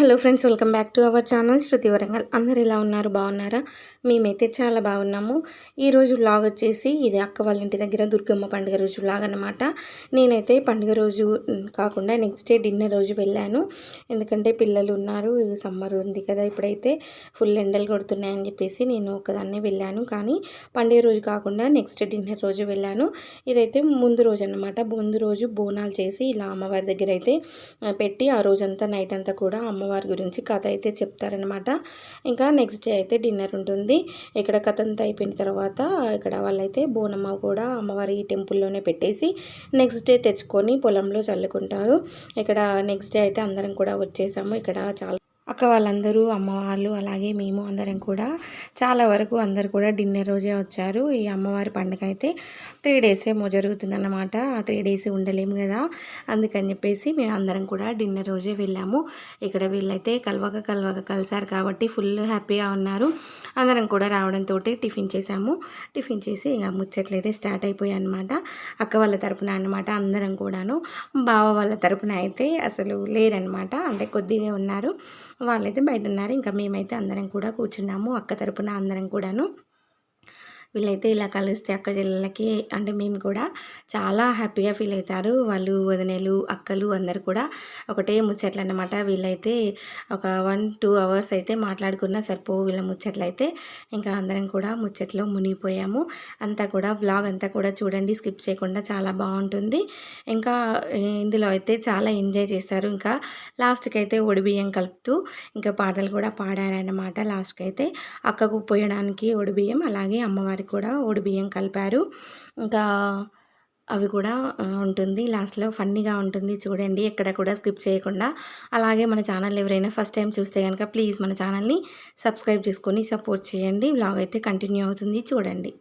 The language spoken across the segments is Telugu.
Hello friends welcome back to our channel Shruti Warangal. అందరు ఎలా ఉన్నారు? బాగున్నారా? మేమైతే చాలా బాగున్నాము. ఈరోజు వ్లాగ్ వచ్చేసి ఇది అక్క వాళ్ళ ఇంటి దగ్గర దుర్గమ్మ పండుగ రోజు వ్లాగ్ అనమాట నేనైతే పండుగ రోజు కాకుండా నెక్స్ట్ డే డిన్నర్ రోజు వెళ్ళాను. ఎందుకంటే పిల్లలు ఉన్నారు సమ్మర్ ఉంది కదా ఇప్పుడైతే ఫుల్ ఎండలు కొడుతున్నాయని చెప్పేసి నేను ఒకదాన్నే వెళ్ళాను. కానీ పండుగ రోజు కాకుండా నెక్స్ట్ డిన్నర్ రోజు వెళ్ళాను. ఇదైతే ముందు రోజు అనమాట ముందు రోజు బోనాలు చేసి ఇలా అమ్మవారి దగ్గర అయితే పెట్టి ఆ రోజంతా నైట్ అంతా కూడా అమ్మవారి గురించి కథ అయితే చెప్తారనమాట ఇంకా నెక్స్ట్ డే అయితే డిన్నర్ ఉంటుంది. ఇక్కడ కథ అంతా అయిపోయిన తర్వాత ఇక్కడ వాళ్ళైతే బోనమ్మ కూడా అమ్మవారి టెంపుల్లోనే పెట్టేసి నెక్స్ట్ డే తెచ్చుకొని పొలంలో చల్లుకుంటారు. ఇక్కడ నెక్స్ట్ డే అయితే అందరం కూడా వచ్చేసాము. ఇక్కడ చాలా అక్క వాళ్ళందరూ అమ్మ వాళ్ళు అలాగే మేము అందరం కూడా చాలా వరకు అందరు కూడా డిన్నర్ రోజే వచ్చారు. ఈ అమ్మవారి పండుగ అయితే త్రీ డేస్ ఏమో జరుగుతుందన్నమాట. ఆ త్రీ డేస్ ఉండలేము కదా. అందుకని చెప్పేసి మేము అందరం కూడా డిన్నర్ రోజే వెళ్ళాము. ఇక్కడ వీళ్ళైతే కలవక కలవక కలిసారు కాబట్టి ఫుల్ హ్యాపీగా ఉన్నారు. అందరం కూడా రావడంతో టిఫిన్ చేసాము. టిఫిన్ చేసి ఇక ముచ్చట్లు అయితే స్టార్ట్ అయిపోయాయి అనమాట అక్క వాళ్ళ తరపున అనమాట అందరం కూడాను. బావ వాళ్ళ తరపున అయితే అసలు లేరనమాట అంటే కొద్దిగా ఉన్నారు. వాళ్ళైతే బయట ఉన్నారు. ఇంకా మేమైతే అందరం కూడా కూర్చున్నాము. అక్క తరపున అందరం కూడాను. వీళ్ళైతే ఇలా కలిస్తే అక్క చెల్లెళ్ళకి అంటే మేము కూడా చాలా హ్యాపీగా ఫీల్ అవుతారు. వాళ్ళు వదినలు అక్కలు అందరు కూడా ఒకటే ముచ్చట్లు అన్నమాట వీళ్ళైతే ఒక వన్ టూ అవర్స్ అయితే మాట్లాడుకున్నా సరిపోవు వీళ్ళ ముచ్చట్లు అయితే ఇంకా అందరం కూడా ముచ్చట్లో మునిగిపోయాము. అంతా కూడా వ్లాగ్ అంతా కూడా చూడండి స్కిప్ చేయకుండా చాలా బాగుంటుంది. ఇంకా ఇందులో అయితే చాలా ఎంజాయ్ చేస్తారు. ఇంకా లాస్ట్కి అయితే ఒడిబియ్యం కలుపుతూ ఇంకా పాటలు కూడా పాడారన్నమాట. లాస్ట్కి అయితే అక్కకు పోయడానికి ఒడిబియ్యం అలాగే అమ్మవారికి కూడా ఓడిబియ్యం కలిపారు. ఇంకా అవి కూడా ఉంటుంది. లాస్ట్లో ఫన్నీగా ఉంటుంది చూడండి. ఎక్కడ కూడా స్కిప్ చేయకుండా. అలాగే మన ఛానల్ ఎవరైనా ఫస్ట్ టైం చూస్తే కనుక ప్లీజ్ మన ఛానల్ని సబ్స్క్రైబ్ చేసుకొని సపోర్ట్ చేయండి. బ్లాగ్ అయితే కంటిన్యూ అవుతుంది చూడండి.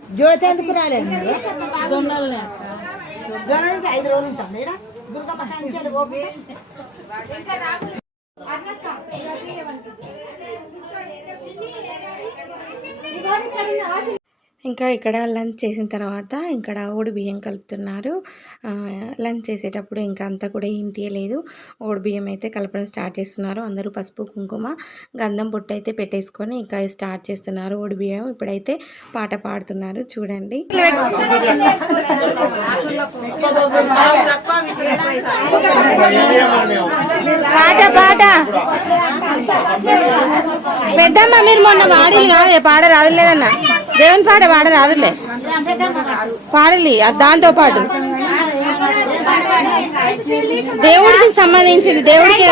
జ్యోతి ఎందుకు రాలేదు జొన్నలు జొన్నలకి ఐదు రోజులు ఉంటాం. కంచెలు ఓపిక ఇంకా ఇక్కడ లంచ్ చేసిన తర్వాత ఇక్కడ ఓడి బియ్యం కలుపుతున్నారు. లంచ్ చేసేటప్పుడు ఇంకా అంతా కూడా ఏం తీయలేదు. ఓడి బియ్యం అయితే కలపడం స్టార్ట్ చేస్తున్నారు. అందరూ పసుపు కుంకుమ గంధం పొట్టు అయితే పెట్టేసుకొని ఇంకా స్టార్ట్ చేస్తున్నారు ఓడి బియ్యం. ఇప్పుడైతే పాట పాడుతున్నారు. చూడండి. పాట పాట. పెద్దమ్మ మీరు మొన్న పాడిలు కాదే పాట రాదులేదన్న దేవుని పాట పాట రాదులే పాడలి అది దాంతో పాటు. దేవుడికి సంబంధించింది దేవుడికి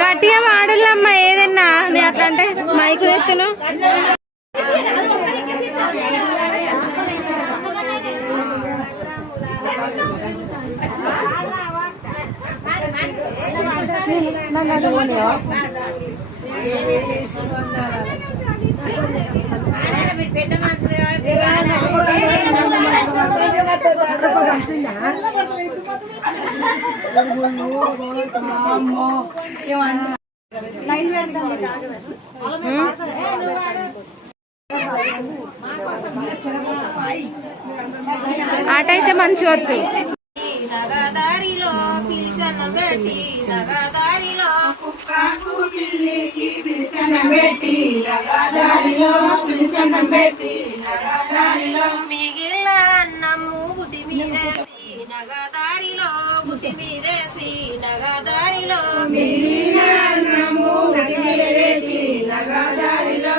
గట్టిగా పాడలమ్మ అన్నా నేను అట్లా అంటే మైకు తెత్తును అటైతే మంచిగా వచ్చు మిగిలిన అన్నము మీదేసి నగదారిలో బుటి మీదేసి నగదారిలో మిగిలిన నగదారిలో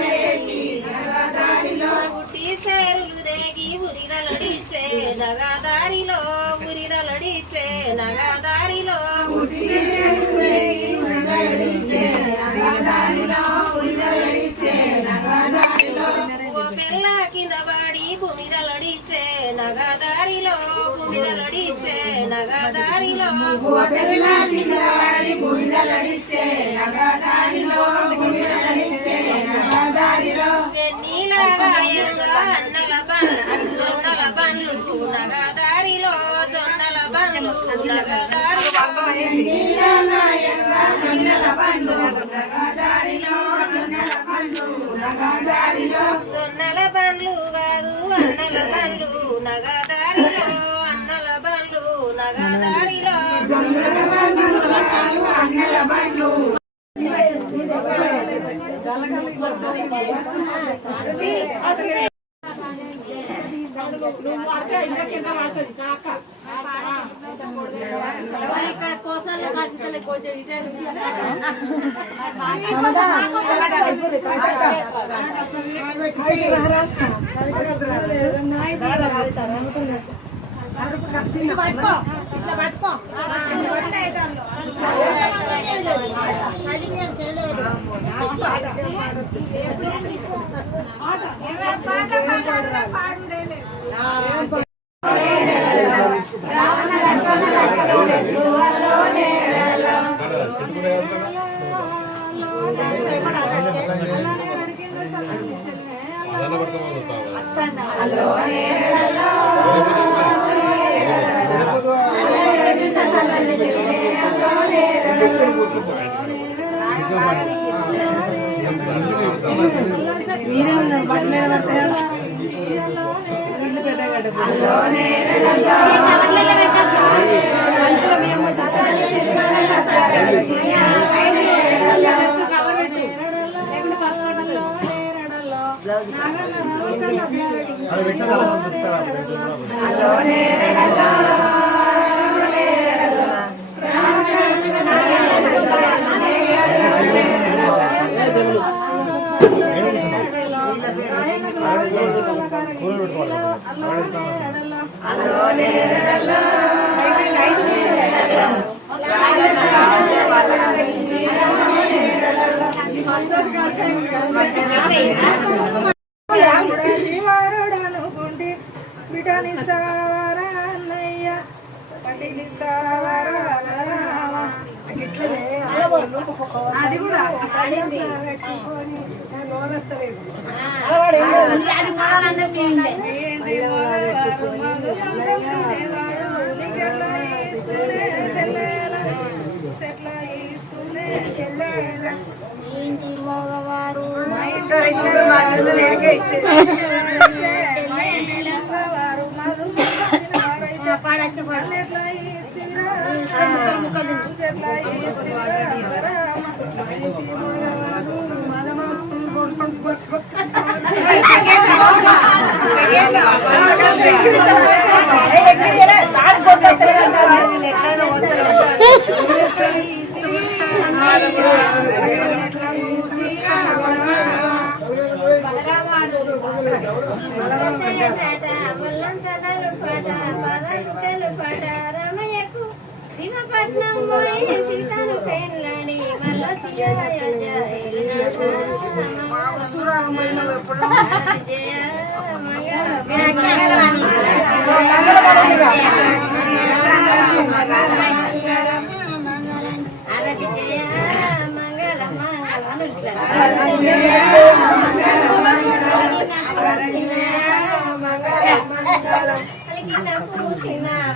వేసి నగదారిలో బుట్టి సేరులు దేగి ఉరిదలడిచే నగదారిలో ఉరిదలడిచే నగదారిలో బుట్టి సేరులు దేగి ఉరిదలడిచే నగదారిలో ఉరిదలడిచే నగదారిలో ఓ పిల్ల కింద పడి భూమిదలడిచే నగదారిలో భూమిదలడిచ్చే నగదారిలో భూమిదల కింద వాడని భూమిదలడిచ్చే నగదారిలో భూమిదలడిచ్చే నగదారిలో ఎన్నీలాగా ఎరుగా అన్నల బాన్ అన్నల బాన్లు నగదారి జొన్నల బండ్లు కాదు అన్నల బండ్లు నగదారిలో అన్నల బండ్లు నగదారిలో అన్నల బండ్లు అసలు పాడు. రావణ లక్ష్మణ లక్ష్మణ మీరే ఉన్నారు బండి మీద వస్తారా నగదారిలో పట్టుకో ఐదు పట్టుకో జీవారుడనుకుంటే బిడ్డనిస్తావారా అన్నయ్య పండినిస్తావారా అది కూడా పెట్టుకొని నోరెత్తలేదు చెట్ల ఇస్తూనే చెల్లేల ఇంటి మగవారు ఇస్తారు ఇస్తారు మా ఇచ్చేది మగవారు మధురం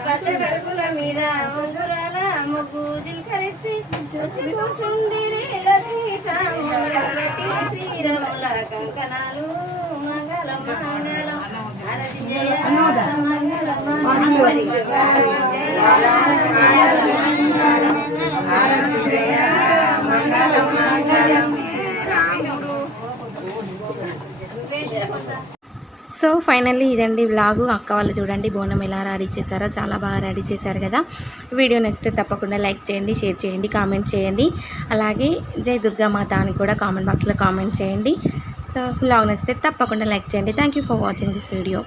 పచ్చగరుకుల మీద ముందురాల ముగ్గు జిల్కరించి చూసి కూసుందిరి శ్రీరముల కంకణాలు సో ఫైనల్లీ ఇదండి వ్లాగు. అక్క వాళ్ళు చూడండి బోనం ఎలా రెడీ చేశారో చాలా బాగా రెడీ చేశారు కదా. వీడియో నచ్చితే తప్పకుండా లైక్ చేయండి షేర్ చేయండి కామెంట్ చేయండి. అలాగే జై దుర్గామాత అని కూడా కామెంట్ బాక్స్లో కామెంట్ చేయండి. సో వ్లాగ్ నచ్చితే తప్పకుండా లైక్ చేయండి. Thank you for watching this video